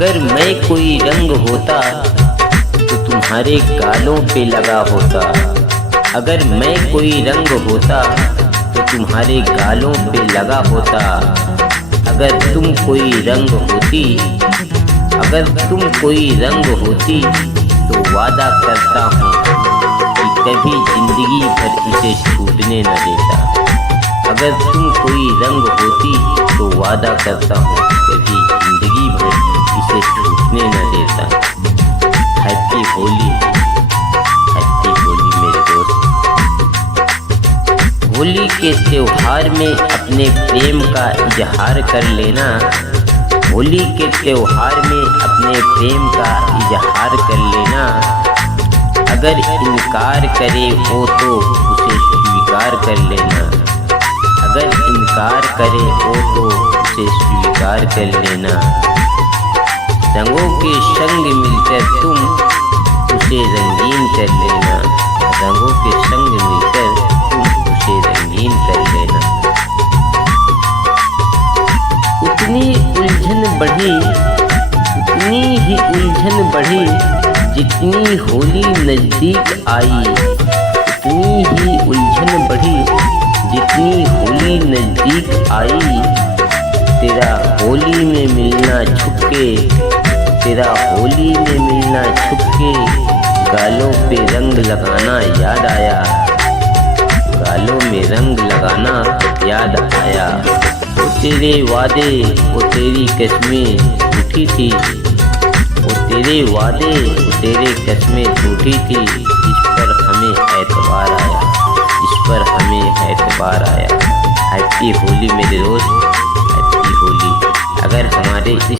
अगर मैं कोई रंग होता तो तुम्हारे गालों पे लगा होता। अगर मैं कोई रंग होता तो तुम्हारे गालों पे लगा होता। अगर तुम कोई रंग होती, अगर तुम कोई रंग होती तो वादा करता हूँ कि कभी जिंदगी भर इसे छूटने न देता। अगर तुम कोई रंग होती तो वादा करता हूँ कभी जिंदगी भर इसे छूटने न देता। हैप्पी होली, हैप्पी होली मेरे दोस्त। होली के त्योहार में अपने प्रेम का इजहार कर लेना। होली के त्योहार में अपने प्रेम का इजहार कर लेना। अगर इनकार करे वो तो उसे स्वीकार कर लेना। अगर इनकार करे वो तो उसे स्वीकार कर लेना। रंगों के संग मिलकर तुम उसे रंगीन कर लेना। रंगों के संग मिलकर तुम उसे रंगीन कर लेना। उतनी उलझन बढ़ी, उतनी ही उलझन बढ़ी जितनी होली नजदीक आई। उतनी ही उलझन बढ़ी जितनी होली नजदीक आई। तेरा होली में मिलना छुपके, तेरा होली में मिलना छुपके गालों पे रंग लगाना याद आया। गालों में रंग लगाना याद आया। वो तेरे वादे, वो तेरी कसमें झूठी थी। वो तेरे वादे, वो तेरे कसमें झूठी थी। इस पर हमें एतबार आया, इस पर हमें एतबार आया। हैप्पी होली मेरे दोस्त, हैप्पी होली। अगर हमारे इस